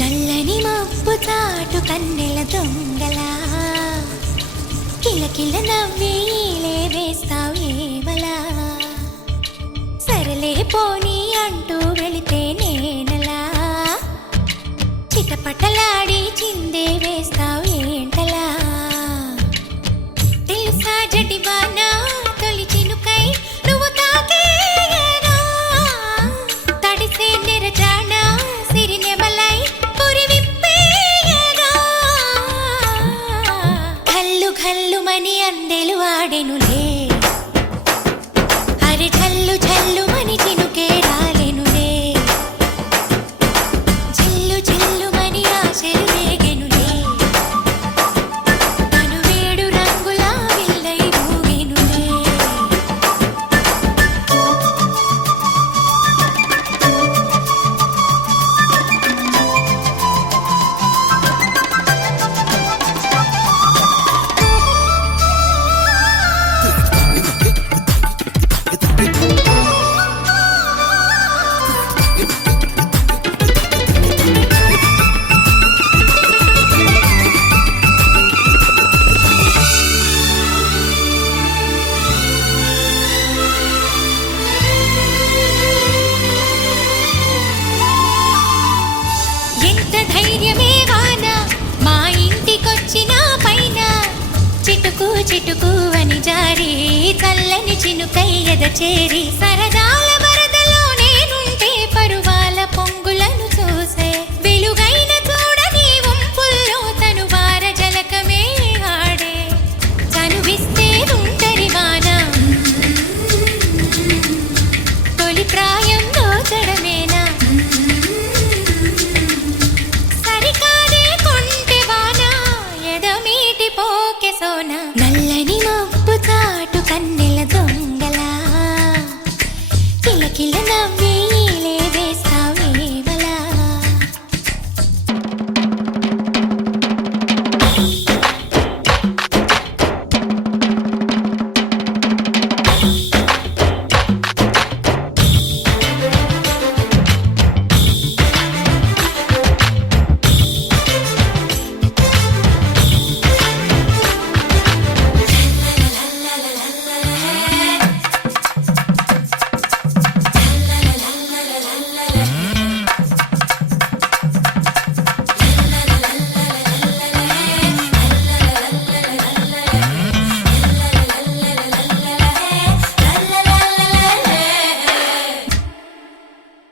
నల్లని మబ్బు చాటు కన్నెల దొంగలా కిలకిల నవ్వేలే వేస్తావు ఏవలా సరలే పోనీ అంటూ వెళితే నేనలా చిటపటలాడి చిందే వేస్తావు ఏంటలా తెలుసా జడివానా తొలి చినుకై నువ్వు తాకేయనా తడిసే నిరజానా సిరినెమలై పురి విప్పేయనా ఘల్లు ఘల్లుమని అందెలు ఆడెనులే అరే ఝల్లు ఝల్లుమని చినుకే రాలెనులే జిల్లు జిల్లుమని ఆశలు రేగెనులే తను వేడు రంగుల విల్లై ఊగెనులే ఎంత ధైర్యమే వాన మా ఇంటికొచ్చిన పైన చిటుకు చిటుకు అని జారి చల్లని చినుకై ఎద చేరి సరదాల వరదలో నేనుంటే పరువాల పొంగులను చూసే వెలుగైన చూడని వంపుల్లో తను వార జలకమే ఆడే చనువిస్తే ఉంటరి వాన తొలి ప్రాయం దోచడమేనా సరికాదే కొంటె వాన ఎదమీటి పోకె సోన నల్లని మబ్బు చాటు కన్నెల దొంగలా కిలకిల నవ్వేలే వేస్తావు ఏవలా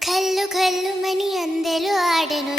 కల్లు కల్లుమని అందెలు ఆడెను